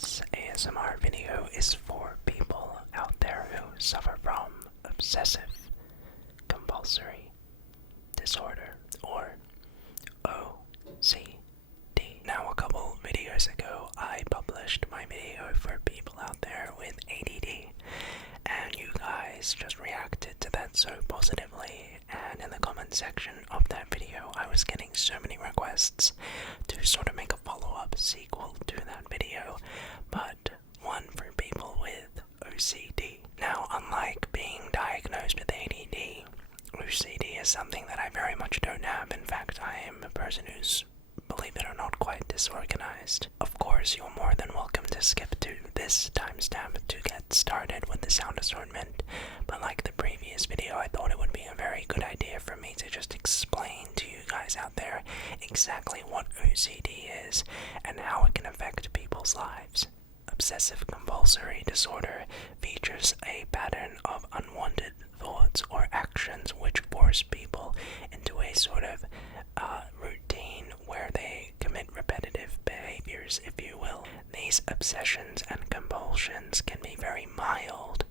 This ASMR video is for people out there who suffer from obsessive compulsory disorder or OCD. Now, a couple videos ago, I published my video for people out there with ADD, and you guys just reacted to that so positively. And in the comment section of that video, I was getting so many requests to sort of make a follow-up sequel to that video, but one for people with OCD. Now, unlike being diagnosed with ADD, OCD is something that I very much don't have. In fact, I am a person who's, believe it or not, quite disorganized. Of course, you're more than welcome to skip to this timestamp to get started with the sound assortment, but like the previous video, I thought it would be a very good idea for me to just explain to you guys out there exactly what OCD is and how it can affect people's lives. Obsessive compulsory disorder features a pattern of unwanted thoughts or actions which force people into a sort of routine where they commit repetitive behaviors, if you will. These obsessions and compulsions can be very mild,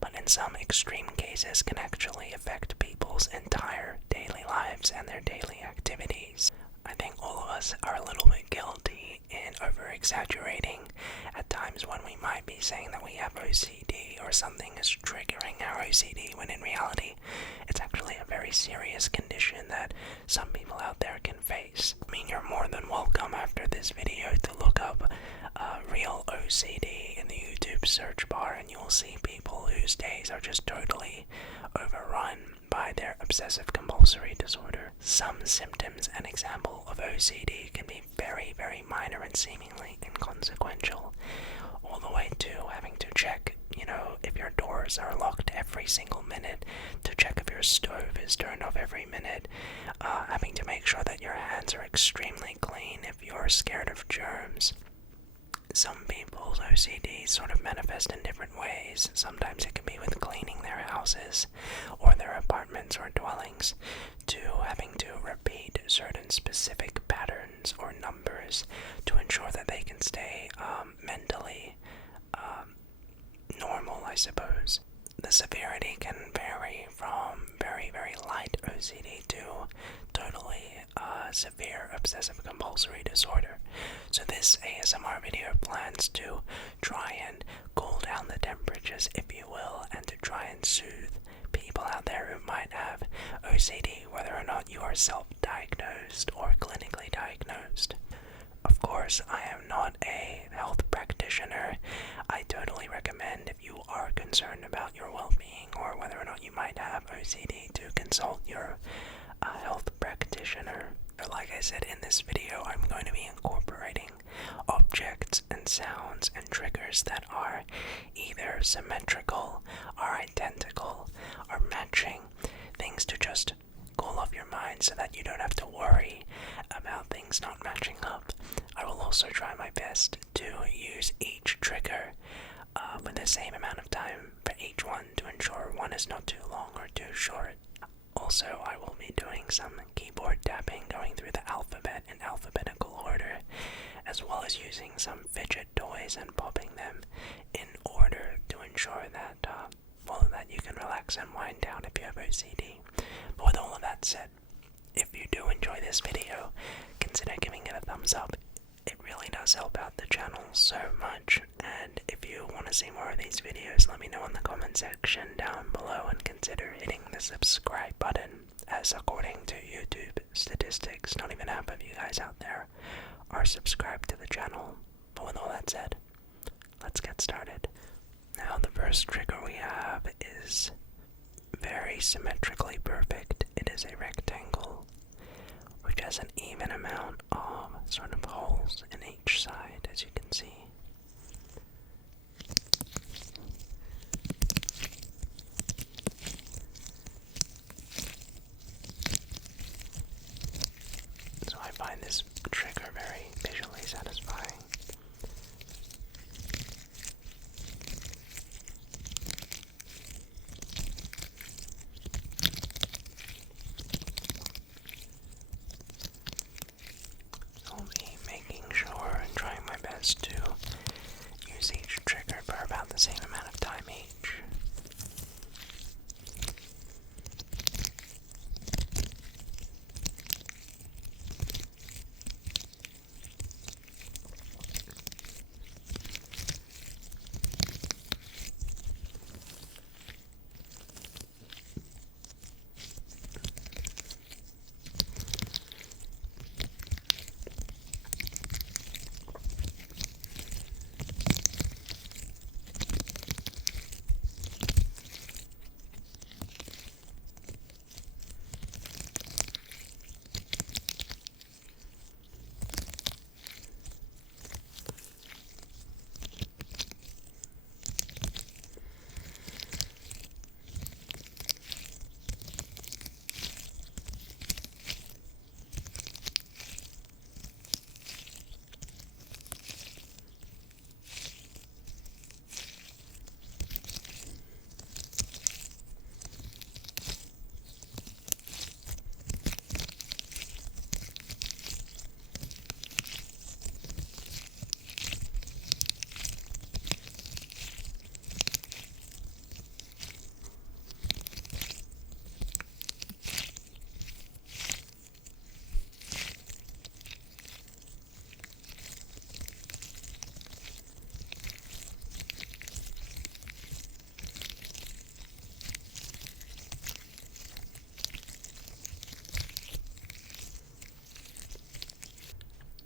but in some extreme cases can actually affect people's entire daily lives and their daily activities. I think all of us are a little bit guilty in over-exaggerating at times when we might be saying that we have OCD or something is triggering our OCD, when in reality it's actually a very serious condition that some people out there can face. I mean, you're more than welcome after this video to look up real OCD in the YouTube search bar, and you'll see people whose days are just totally overrun by their obsessive compulsory disorder. Some symptoms and example of OCD can be very, very minor and seemingly inconsequential, all the way to having to check, if your doors are locked every single minute, to check if your stove is turned off every minute, having to make sure that your hands are extremely clean if you're scared of germs. Some people's OCD sort of manifest in different ways. Sometimes it can be with cleaning their houses or their apartments or dwellings, to having to repeat certain specific patterns or numbers to ensure that they can stay mentally normal, I suppose. The severity can vary from very, very light OCD to totally severe obsessive compulsory disorder. So this ASMR video plans to try and cool down the temperatures, if you will, and to try and soothe people out there who might have OCD, whether or not you are self-diagnosed or clinically diagnosed. Of course, I am not a health practitioner. I totally recommend, if you are concerned about your well-being or whether or not you might have OCD, to consult your health practitioner. Like I said, in this video, I'm going to be incorporating objects and sounds and triggers that are either symmetrical, are identical, are matching, things to just cool off your mind so that you don't have to worry about things not matching up. I will also try my best to use each trigger with the same amount of time for each one to ensure one is not too long or too short. Also, I will be doing some keyboard tapping, going through the alphabet in alphabetical order, as well as using some fidget toys and popping them in order to ensure that, that you can relax and wind down if you have OCD. But with all of that said, if you do enjoy this video, consider giving it a thumbs up. It really does help out the channel so much, and if you want to see more of these videos, let me know in the comment section down below, and consider hitting the subscribe button, as according to YouTube statistics, not even half of you guys out there are subscribed to the channel. But with all that said, let's get started. Now, the first trigger we have is very symmetrically perfect. It is a rectangle which has an even amount of sort of holes in each side, as you can see. So I find this trigger very visually satisfying. I'll be making sure and trying my best to same amount of time each.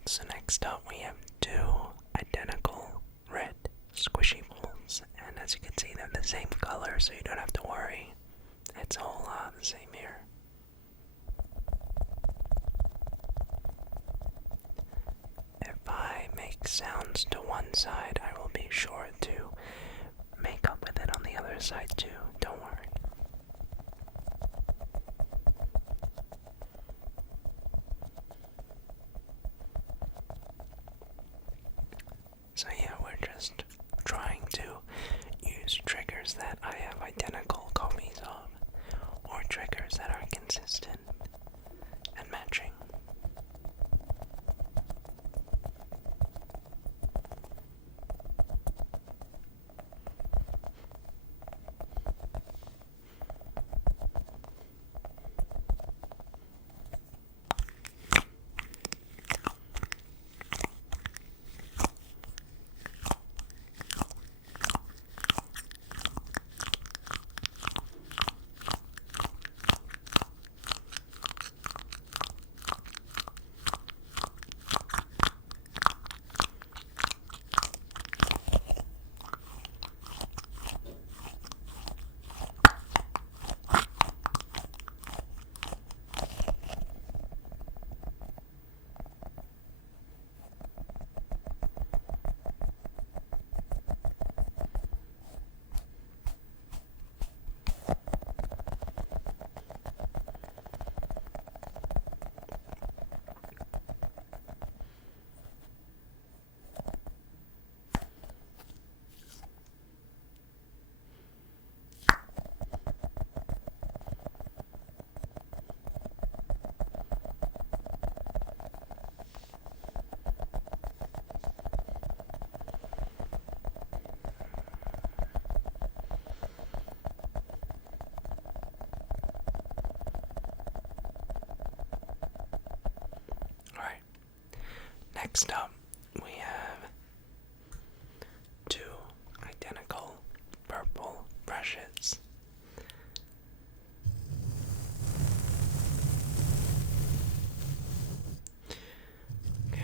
So next up we have two identical red squishy balls, and as you can see they're the same color, so you don't have to worry. It's all the same here. If I make sounds to one side, I will be sure to make up with it on the other side too, don't worry. So yeah, we're just trying to use triggers that I have identical copies of, or triggers that are consistent and matching. Next up, we have two identical purple brushes. Okay.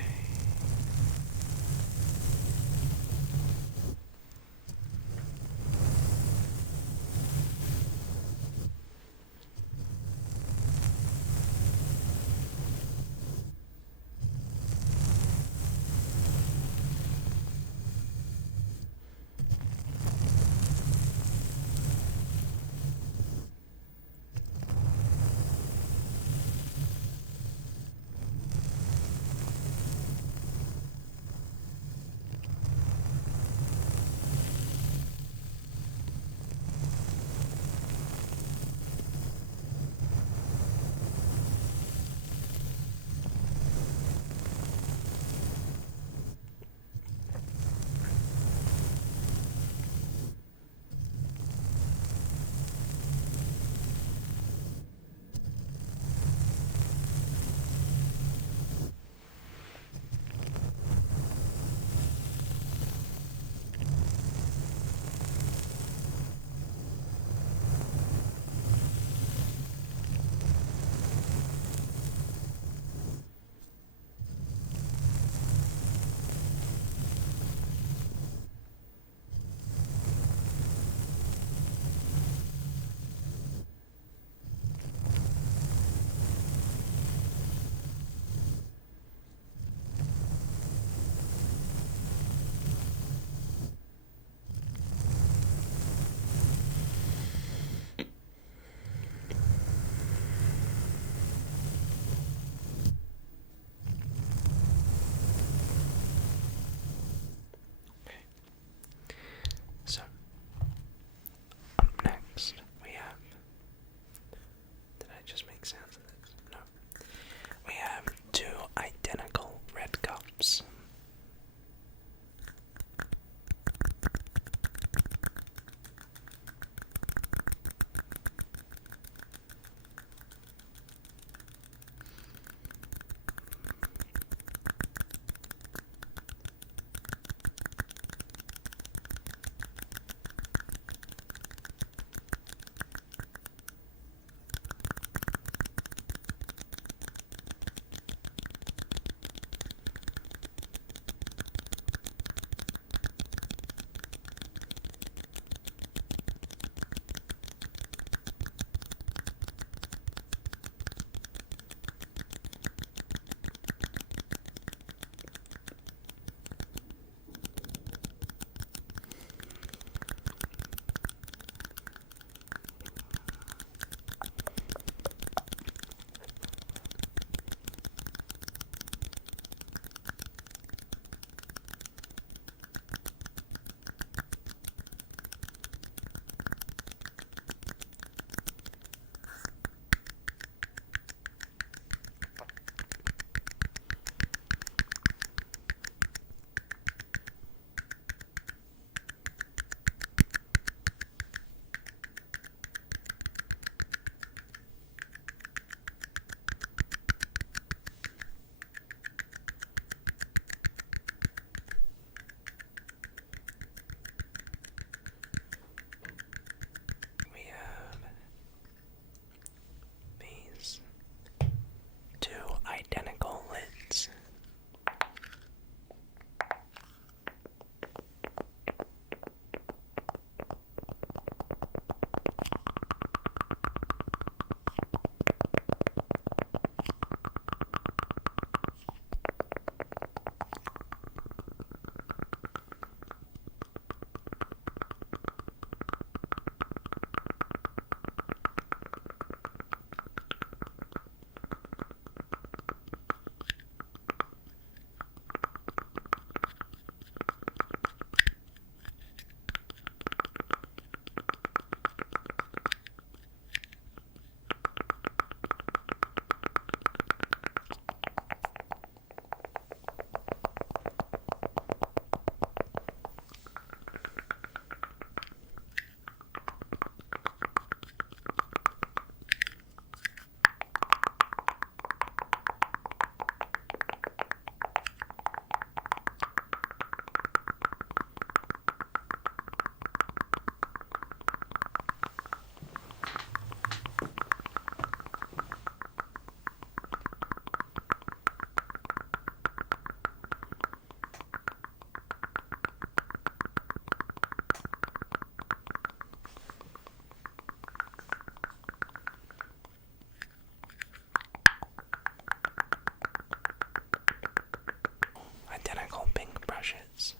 brushes.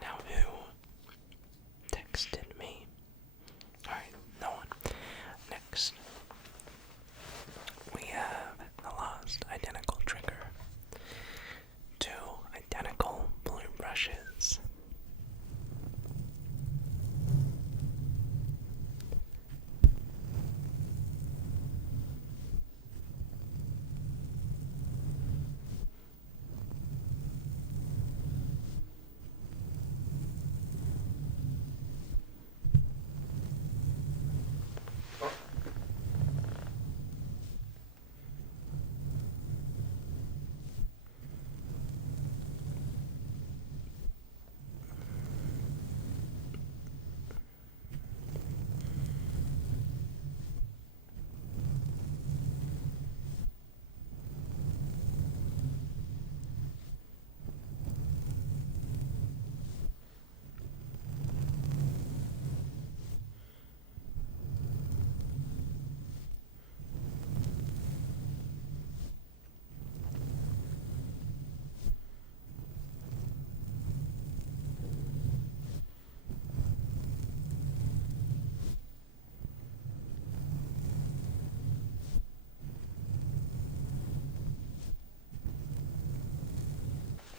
Now who texted me? Alright, no one. Next, we have the last identical trigger. 2 identical blue brushes.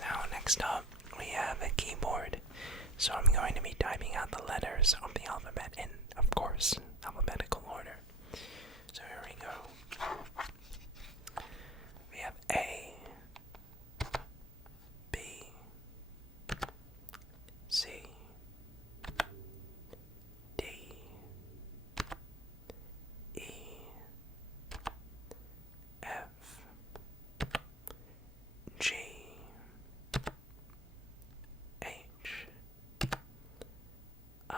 Now next up, we have a keyboard. So I'm going to be typing out the letters of the alphabet in, of course, alphabetical order. So here we go. We have A, B, C, D, E, F, G, H, I,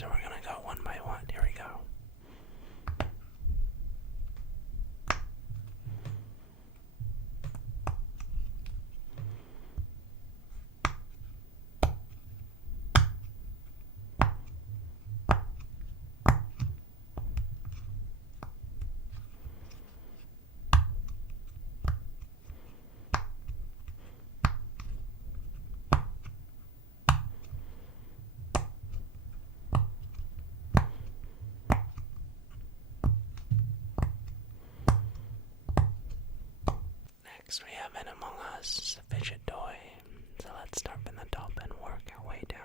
So we're gonna go one by one. Here we go. Next we have an Among Us fidget toy. So let's start from the top and work our way down.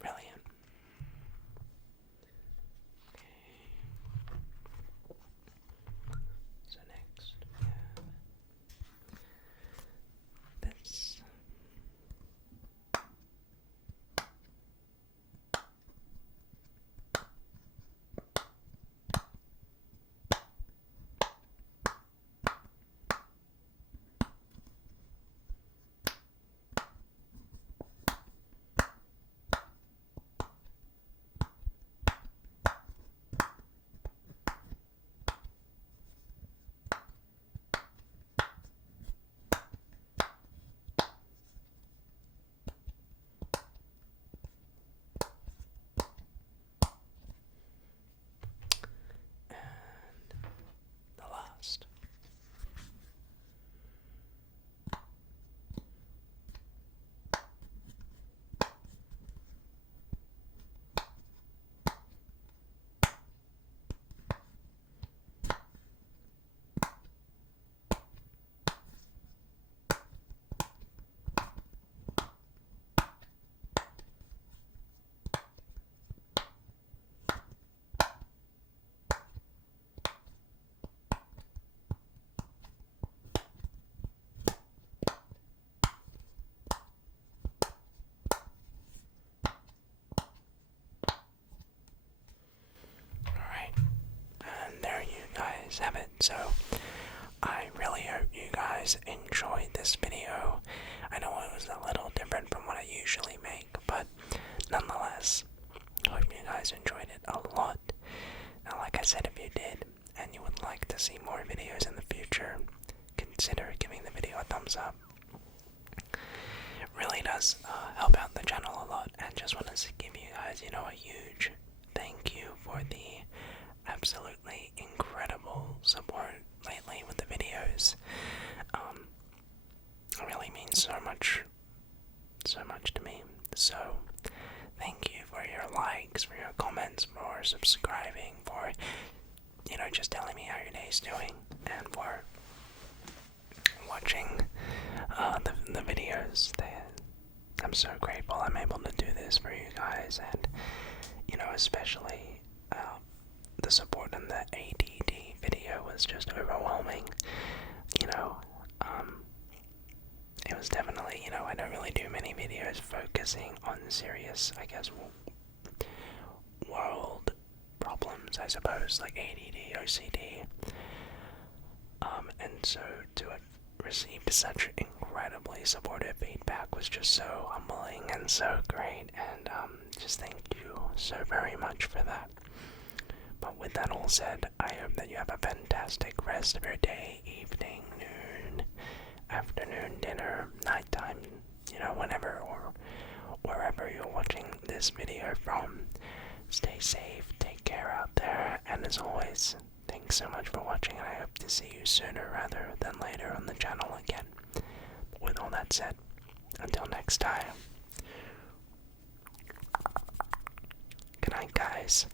Brilliant. So next we have this. The last. Alright, and there you guys have it. So I really hope you guys enjoyed this video. I know it was a little different from what I usually make, but nonetheless, I hope you guys enjoyed it a lot. Now, like I said, if you did, and you would like to see more videos in the future, consider giving the video a thumbs up. It really does help out the channel a lot, and just wanted to give you guys, a huge thank you for the absolutely incredible support lately with the videos. It really means so much to me. So thank you for your likes, for your comments, for subscribing, for just telling me how your day's doing, and for watching the videos. I'm so grateful I'm able to do this for you guys, and especially the support in the ADD video was just overwhelming. It was definitely, I don't really do many videos focusing on serious, I guess, world problems, I suppose, like ADD, OCD. And so to have received such incredibly supportive feedback was just so humbling and so great, and just thank you so very much for that. But with that all said, I hope that you have a fantastic rest of your day, evening, noon, afternoon, dinner, nighttime, whenever or wherever you're watching this video from. Stay safe, take care out there, and as always, thanks so much for watching, and I hope to see you sooner rather than later on the channel again. With all that said, until next time, good night, guys.